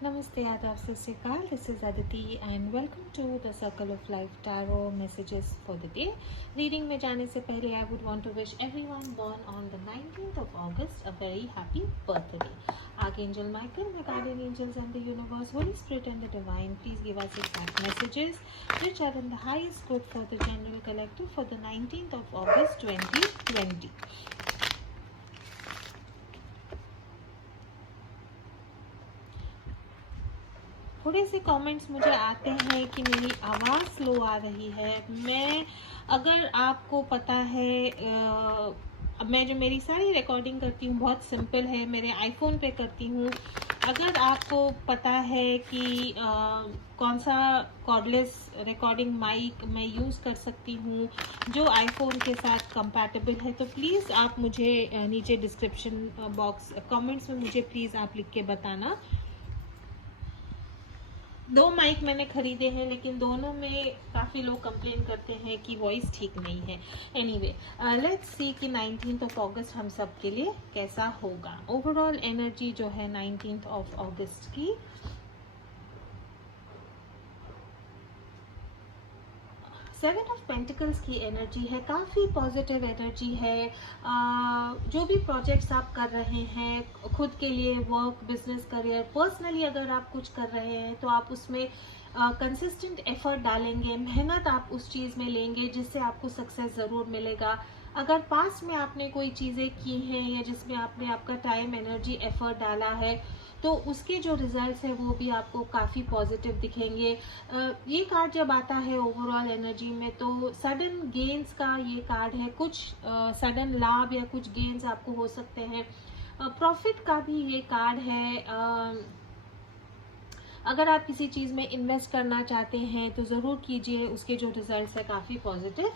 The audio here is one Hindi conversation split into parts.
Namaste, Adab, Sasrikal. This is Aditi and welcome to the Circle of Life Tarot messages for the day. Reading में जाने से पहले I would want to wish everyone born on the 19th of August a very happy birthday. Archangel Michael, my guardian angels and the universe, Holy Spirit and the divine, please give us exact messages which are in the highest good for the general collective for the 19th of August 2020. थोड़े से कमेंट्स मुझे आते हैं कि मेरी आवाज़ स्लो आ रही है। अगर आपको पता है, मैं जो मेरी सारी रिकॉर्डिंग करती हूँ बहुत सिंपल है, मेरे आईफोन पे करती हूँ। अगर आपको पता है कि कौन सा कॉर्डलेस रिकॉर्डिंग माइक मैं यूज़ कर सकती हूँ जो आईफोन के साथ कंपैटिबल है, तो प्लीज़ आप मुझे नीचे डिस्क्रिप्शन बॉक्स कमेंट्स में मुझे प्लीज़ आप लिख के बताना। 2 माइक मैंने खरीदे हैं लेकिन दोनों में काफ़ी लोग कंप्लेन करते हैं कि वॉइस ठीक नहीं है। एनीवे, लेट्स सी कि 19th ऑफ अगस्त हम सब के लिए कैसा होगा। ओवरऑल एनर्जी जो है 19th ऑफ अगस्त की, सेवन ऑफ पेंटिकल्स की एनर्जी है, काफ़ी पॉजिटिव एनर्जी है। जो भी प्रोजेक्ट्स आप कर रहे हैं खुद के लिए, वर्क, बिजनेस, करियर, पर्सनली अगर आप कुछ कर रहे हैं तो आप उसमें कंसिस्टेंट एफर्ट डालेंगे, मेहनत आप उस चीज़ में लेंगे जिससे आपको सक्सेस ज़रूर मिलेगा। अगर पास में आपने कोई चीज़ें की हैं या जिसमें आपने आपका टाइम, एनर्जी, एफर्ट डाला है तो उसके जो रिजल्ट्स हैं वो भी आपको काफ़ी पॉजिटिव दिखेंगे। ये कार्ड जब आता है ओवरऑल एनर्जी में तो सडन गेन्स का ये कार्ड है। कुछ सडन लाभ या कुछ गेन्स आपको हो सकते हैं। प्रॉफिट का भी ये कार्ड है। अगर आप किसी चीज़ में इन्वेस्ट करना चाहते हैं तो ज़रूर कीजिए, उसके जो रिजल्ट्स है काफ़ी पॉजिटिव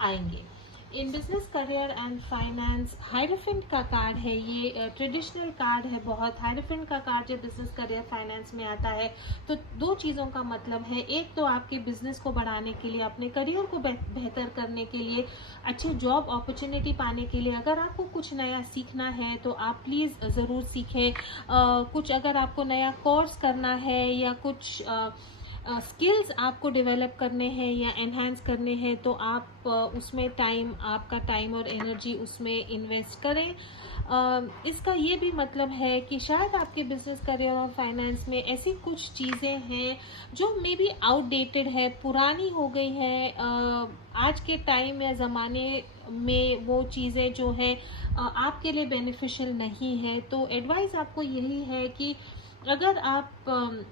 आएंगे। In business, career and finance, hierophant का कार्ड है। ये ट्रेडिशनल कार्ड है बहुत। हायरफेंट का कार्ड जब बिजनेस, करियर, फाइनेंस में आता है तो 2 चीज़ों का मतलब है। एक तो आपके बिजनेस को बढ़ाने के लिए, अपने करियर को बेहतर करने के लिए, अच्छी जॉब अपॉर्चुनिटी पाने के लिए अगर आपको कुछ नया सीखना है तो आप प्लीज़ ज़रूर सीखें। कुछ अगर आपको नया कोर्स करना है या कुछ स्किल्स आपको डेवलप करने हैं या एनहांस करने हैं तो आप उसमें आपका टाइम और एनर्जी उसमें इन्वेस्ट करें। इसका ये भी मतलब है कि शायद आपके बिजनेस, करियर और फाइनेंस में ऐसी कुछ चीज़ें हैं जो मे बी आउटडेटेड है, पुरानी हो गई है। आज के टाइम या ज़माने में वो चीज़ें जो हैं आपके लिए बेनिफिशियल नहीं है। तो एडवाइस आपको यही है कि अगर आप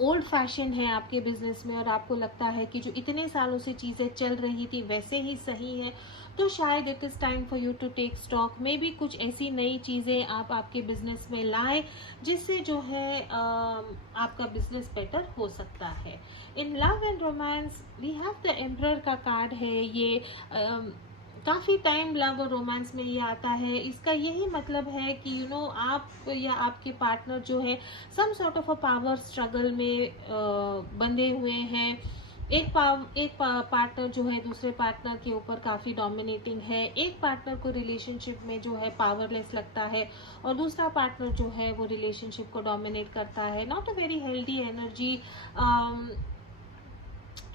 ओल्ड फैशन है आपके बिजनेस में और आपको लगता है कि जो इतने सालों से चीज़ें चल रही थी वैसे ही सही है, तो शायद it is time for you to take stock. Maybe कुछ ऐसी नई चीज़ें आप आपके बिजनेस में लाएं जिससे जो है आपका बिजनेस बेटर हो सकता है। In love and romance we have the emperor का कार्ड है। ये काफ़ी टाइम लव और रोमांस में ये आता है। इसका यही मतलब है कि आप या आपके पार्टनर जो है some sort of a power struggle में बंधे हुए हैं। एक पार्टनर जो है दूसरे पार्टनर के ऊपर काफ़ी डोमिनेटिंग है। एक पार्टनर को रिलेशनशिप में जो है पावरलेस लगता है और दूसरा पार्टनर जो है वो रिलेशनशिप को डोमिनेट करता है। Not a very healthy energy.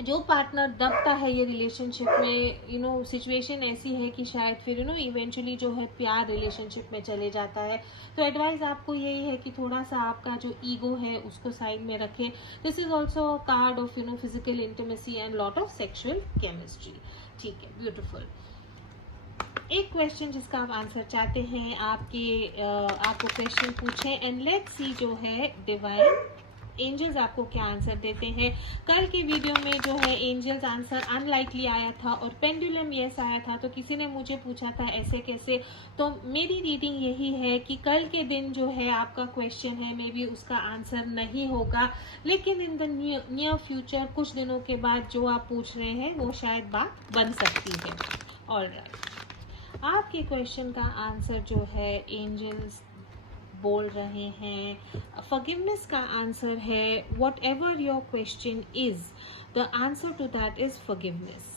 जो पार्टनर दबता है ये रिलेशनशिप में, सिचुएशन ऐसी है कि शायद फिर इवेंचुअली जो है प्यार रिलेशनशिप में चले जाता है। तो एडवाइस आपको यही है कि थोड़ा सा आपका जो ईगो है उसको साइड में रखें। This is also card of physical intimacy and lot of sexual chemistry. ठीक है, ब्यूटिफुल। एक क्वेश्चन जिसका आप आंसर चाहते हैं, आपको क्वेश्चन पूछे एंड लेट्स सी जो है डिवाइन एंजल्स आपको क्या आंसर देते हैं। कल के वीडियो में जो है एंजल्स आंसर अनलाइकली आया था और पेंडुलम यस आया था, तो किसी ने मुझे पूछा था ऐसे कैसे। तो मेरी रीडिंग यही है कि कल के दिन जो है आपका क्वेश्चन है मे बी उसका आंसर नहीं होगा, लेकिन इन द नियर फ्यूचर कुछ दिनों के बाद जो आप पूछ रहे हैं वो शायद बात बन सकती है। ऑलराइट, आपके क्वेश्चन का आंसर जो है एंजल्स बोल रहे हैं, फॉरगिवनेस का आंसर है whatever your question is, the answer to that is forgiveness.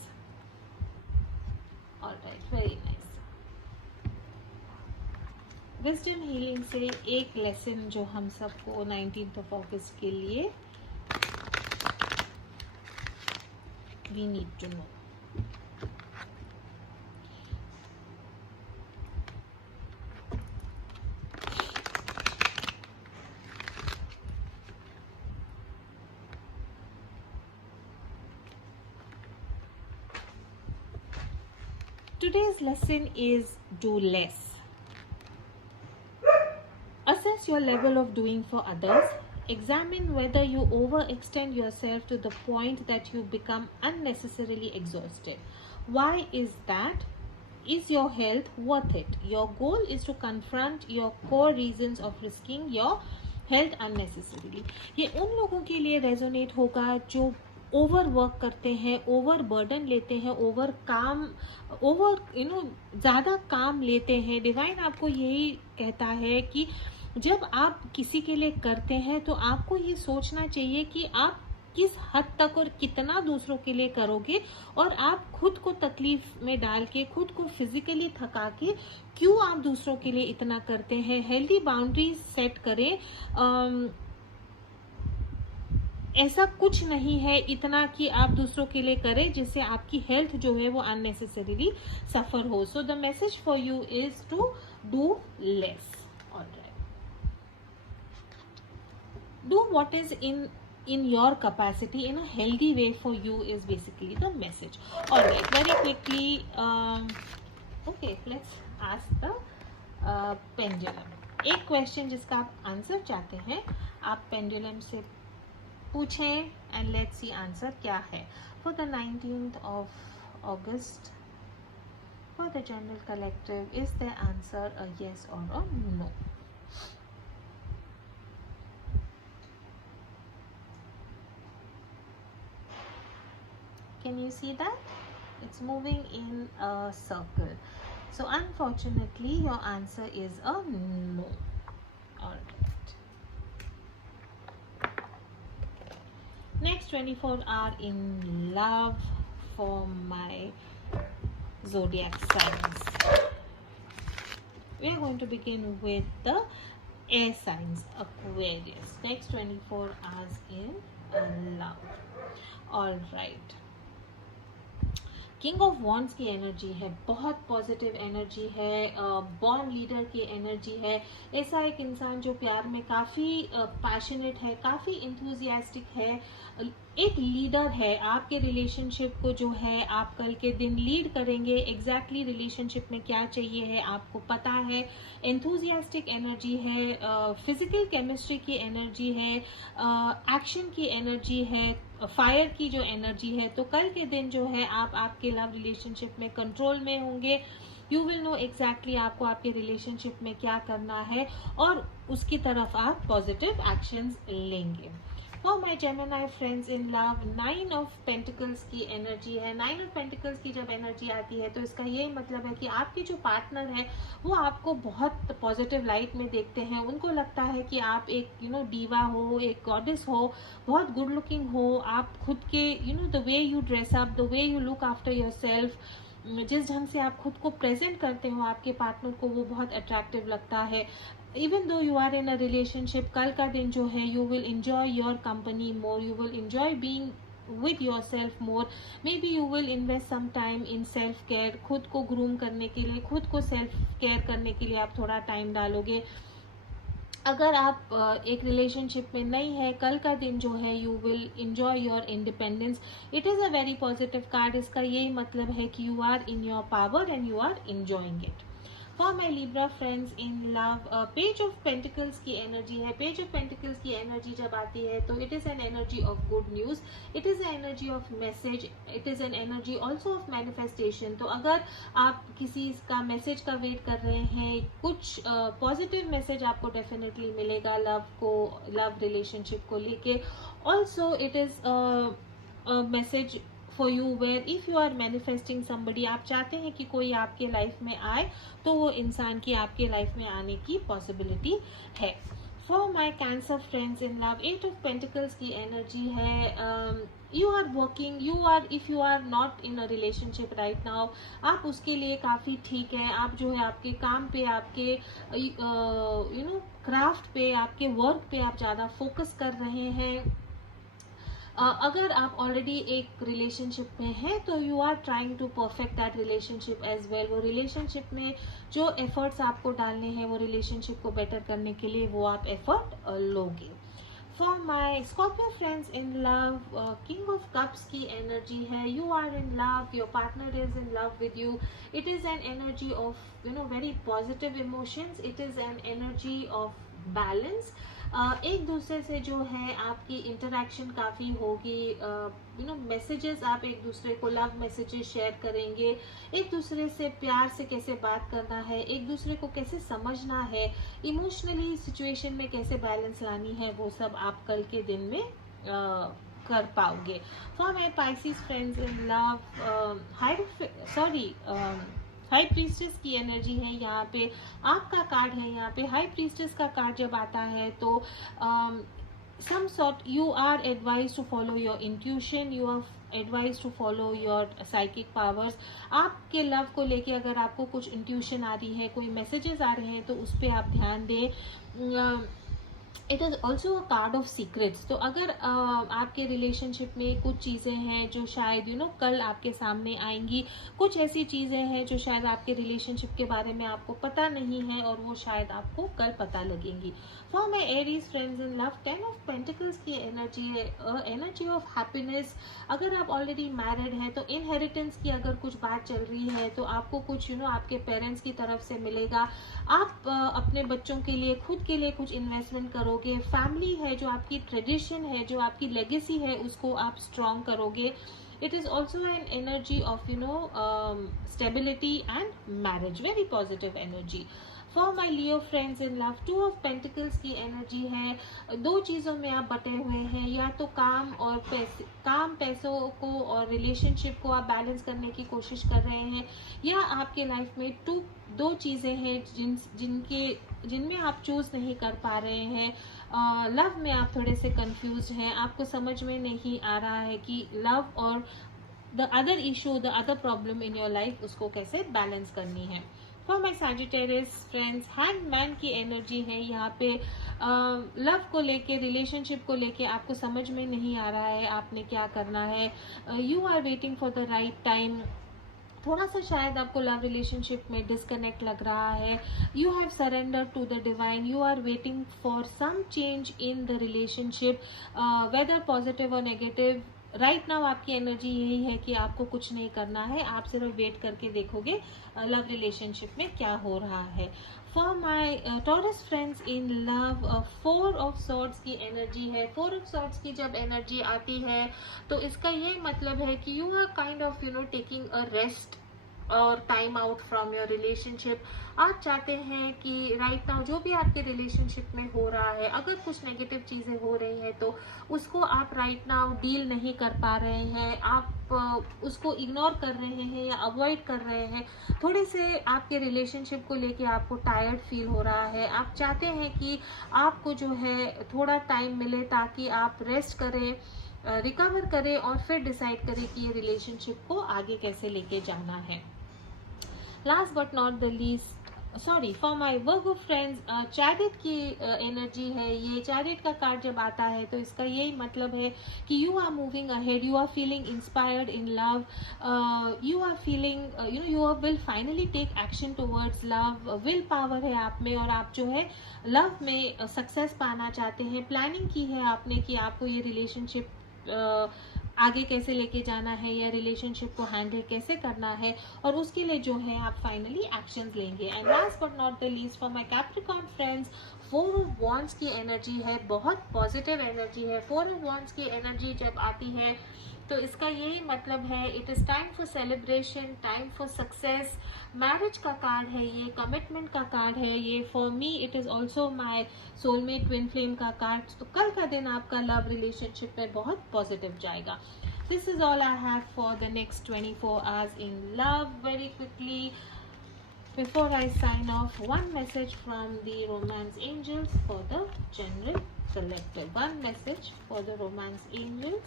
Alright, very nice. Wisdom healing से एक लेसन जो हम सबको 19th अगस्त के लिए we need to know. Today's lesson is do less. Assess your level of doing for others. Examine whether you overextend yourself to the point that you become unnecessarily exhausted. Why is that? Is your health worth it? Your goal is to confront your core reasons of risking your health unnecessarily. ये उन लोगों के लिए रेजोनेट होगा जो ओवर वर्क करते हैं, ओवर बर्डन लेते हैं, ज़्यादा काम लेते हैं. डिवाइन आपको यही कहता है कि जब आप किसी के लिए करते हैं तो आपको ये सोचना चाहिए कि आप किस हद तक और कितना दूसरों के लिए करोगे, और आप खुद को तकलीफ में डाल के, खुद को फिजिकली थका के क्यों आप दूसरों के लिए इतना करते हैं. हेल्दी बाउंड्रीज सेट करें. ऐसा कुछ नहीं है इतना कि आप दूसरों के लिए करें जिससे आपकी हेल्थ जो है वो अननेसेसरीली सफर हो. So the message for you is to do less. Alright, do what is in your capacity in a healthy way for you is basically the message. All right, very quickly, okay, let's ask the pendulum. एक क्वेश्चन जिसका आप आंसर चाहते हैं आप पेंडुलम से पूछें and let's see आंसर क्या है. For the 19th of August, for the general collective, is the answer a yes or a no? Can you see that? It's moving in a circle. So unfortunately your answer is a no. Alright. Next 24 hour in love for my zodiac signs. We are going to begin with the air signs, Aquarius. Next 24 hours in love. Alright. King of wands की एनर्जी है, बहुत पॉजिटिव एनर्जी है, बॉर्न लीडर की एनर्जी है. ऐसा एक इंसान जो प्यार में काफ़ी पैशनेट है, काफ़ी इंथुजियास्टिक है, एक लीडर है. आपके रिलेशनशिप को जो है आप कल के दिन लीड करेंगे. एग्जैक्टली रिलेशनशिप में क्या चाहिए है आपको पता है. एंथुजियास्टिक एनर्जी है, फिजिकल केमिस्ट्री की एनर्जी है, एक्शन की एनर्जी है, फायर की जो एनर्जी है. तो कल के दिन जो है आप आपके लव रिलेशनशिप में कंट्रोल में होंगे. यू विल नो एग्जैक्टली आपको आपके रिलेशनशिप में क्या करना है और उसकी तरफ आप पॉजिटिव एक्शंस लेंगे. For my Gemini friends in love, 9 of pentacles की एनर्जी है. 9 ऑफ पेंटिकल्स की जब एनर्जी आती है तो इसका ये मतलब है कि आपके जो पार्टनर है वो आपको बहुत पॉजिटिव लाइट में देखते हैं. उनको लगता है कि आप एक डीवा हो, एक गॉडेस हो, बहुत गुड लुकिंग हो. आप खुद के the way you dress up, the way you look after your self, जिस ढंग से आप खुद को प्रेजेंट करते हो आपके पार्टनर को वो बहुत अट्रैक्टिव लगता है. even though you are in a relationship, कल का दिन जो है you will enjoy your company more, you will enjoy being with yourself more. maybe you will invest some time in self care. खुद को ग्रूम करने के लिए, खुद को सेल्फ केयर करने के लिए आप थोड़ा टाइम डालोगे. अगर आप एक रिलेशनशिप में नहीं है, कल का दिन जो है you will enjoy your independence. It is a very positive card. इसका यही मतलब है कि you are in your power and you are enjoying it. For my Libra friends in love, page of pentacles की एनर्जी है. पेज ऑफ पेंटिकल्स की एनर्जी जब आती है तो it is an energy of good news, it is an energy of message, it is an energy also of manifestation. तो अगर आप किसी का मैसेज का वेट कर रहे हैं, कुछ पॉजिटिव मैसेज आपको डेफिनेटली मिलेगा लव रिलेशनशिप को लेके. Also it is message for you where if you are manifesting somebody, आप चाहते हैं कि कोई आपके लाइफ में आए तो वो इंसान की आपके लाइफ में आने की पॉसिबिलिटी है. For my Cancer friends in love, 8 of pentacles की एनर्जी है. You are working, you are, if you are not in a relationship right now, आप उसके लिए काफ़ी ठीक है. आप जो है आपके काम पे, आपके यू नो क्राफ्ट पे, आपके वर्क पे आप ज़्यादा फोकस कर रहे हैं. अगर आप ऑलरेडी एक रिलेशनशिप में हैं तो you are trying to perfect that relationship as well. वो रिलेशनशिप में जो एफर्ट्स आपको डालने हैं वो रिलेशनशिप को बेटर करने के लिए वो आप एफर्ट लोगे. For my Scorpio friends in love, king of cups की एनर्जी है. You are in love, your partner is in love with you. It is an energy of very positive emotions. It is an energy of balance. एक दूसरे से जो है आपकी इंटरेक्शन काफ़ी होगी. मैसेजेस आप एक दूसरे को लव मैसेजेस शेयर करेंगे. एक दूसरे से प्यार से कैसे बात करना है, एक दूसरे को कैसे समझना है, इमोशनली सिचुएशन में कैसे बैलेंस लानी है, वो सब आप कल के दिन में कर पाओगे. For my Pisces friends in love, high priestess की एनर्जी है. यहाँ पे आपका कार्ड है. यहाँ पे हाई प्रीस्टेस का कार्ड जब आता है तो some sort you are advised to follow your intuition, you are advised to follow your psychic powers. आपके लव को लेके अगर आपको कुछ इंट्यूशन आ रही है, कोई मैसेजेस आ रहे हैं तो उस पर आप ध्यान दें. It is also a card of secrets. तो अगर आपके रिलेशनशिप में कुछ चीज़ें हैं जो शायद कल आपके सामने आएंगी, कुछ ऐसी चीज़ें हैं जो शायद आपके रिलेशनशिप के बारे में आपको पता नहीं है और वो शायद आपको कल पता लगेंगी. For my Aries friends in love, 10 of pentacles की एनर्जी है. Energy of happiness. अगर आप ऑलरेडी मैरिड हैं तो इनहेरिटेंस की अगर कुछ बात चल रही है तो आपको कुछ आपके पेरेंट्स की तरफ से मिलेगा. आप अपने बच्चों के लिए, खुद के लिए कुछ इन्वेस्टमेंट करोगे. फैमिली है, जो आपकी ट्रेडिशन है, जो आपकी लेगेसी है, उसको आप स्ट्रॉन्ग करोगे. It is also an energy of stability and marriage. Very positive energy. For my Leo friends in love, 2 of pentacles की एनर्जी है. 2 चीज़ों में आप बटे हुए हैं. या तो काम और पैसों को और रिलेशनशिप को आप बैलेंस करने की कोशिश कर रहे हैं, या आपके लाइफ में 2 चीज़ें हैं जिनमें आप चूज़ नहीं कर पा रहे हैं. लव में आप थोड़े से कंफ्यूज हैं. आपको समझ में नहीं आ रहा है कि लव और the other issue, the other problem in your life, उसको कैसे बैलेंस करनी है. For my Sagittarius friends, hangman की एनर्जी है. यहाँ पे लव को लेके, रिलेशनशिप को लेके आपको समझ में नहीं आ रहा है आपने क्या करना है. You are waiting for the right time. थोड़ा सा शायद आपको लव रिलेशनशिप में डिस्कनेक्ट लग रहा है. You have surrender to the divine. You are waiting for some change in the relationship, whether positive और नेगेटिव. राइट नाउ आपकी एनर्जी यही है कि आपको कुछ नहीं करना है, आप सिर्फ वेट करके देखोगे लव रिलेशनशिप में क्या हो रहा है. For my taurus friends in love, 4 of swords की एनर्जी है. 4 ऑफ सॉर्ड्स की जब एनर्जी आती है तो इसका ये मतलब है कि you are kind of taking a rest और time out from your relationship. आप चाहते हैं कि राइट नाउ जो भी आपके रिलेशनशिप में हो रहा है, अगर कुछ नेगेटिव चीज़ें हो रही हैं तो उसको आप राइट नाउ डील नहीं कर पा रहे हैं. आप उसको इग्नोर कर रहे हैं या अवॉइड कर रहे हैं. थोड़े से आपके रिलेशनशिप को लेके आपको टायर्ड फील हो रहा है. आप चाहते हैं कि आपको जो है थोड़ा टाइम मिले ताकि आप रेस्ट करें, रिकवर करें और फिर डिसाइड करें कि ये रिलेशनशिप को आगे कैसे लेके जाना है. Last but not the least, sorry, for my Virgo friends, chariot की एनर्जी है. ये चैरिट का कार्ड जब आता है तो इसका यही मतलब है कि you are moving ahead, you are feeling inspired in love, you are feeling you will finally take action towards love. Willpower है आप में और आप जो है लव में सक्सेस पाना चाहते हैं. प्लानिंग की है आपने कि आपको ये रिलेशनशिप आगे कैसे लेके जाना है या रिलेशनशिप को हैंडल कैसे करना है, और उसके लिए जो है आप फाइनली एक्शंस लेंगे. And last but not the least, for my Capricorn friends, 4 of wands की एनर्जी है. बहुत पॉजिटिव एनर्जी है. 4 ऑफ वॉन्ड्स की एनर्जी जब आती है तो इसका यही मतलब है it is time for celebration, time for success. Marriage का कार्ड है ये, कमिटमेंट का कार्ड है ये. For me it is also my soulmate twin flame का कार्ड. तो कल का दिन आपका लव रिलेशनशिप में बहुत पॉजिटिव जाएगा. This is all I have for the next 24 hours in love. Very quickly, Before I sign off, one message from the romance angels for the general collective. One message for the romance angels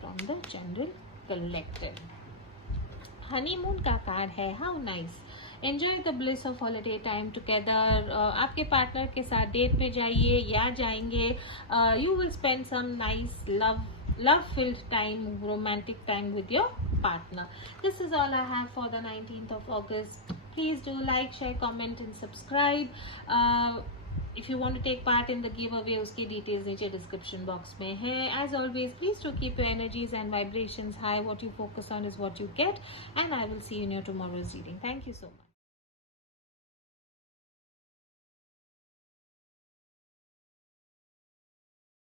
from the general collective. Honeymoon का कार्ड है. How nice. Enjoy the bliss of holiday time together. आपके पार्टनर के साथ डेट पे जाइए या जाएंगे. You will spend some nice love filled time, romantic time with your partner. This is all I have for the 19th of August. Please do like, share, comment and subscribe. If you want to take part in the giveaway, उसकी details नीचे description box में है. As always, please do keep your energies and vibrations high. What you focus on is what you get, and I will see you in your tomorrow's reading. Thank you so much.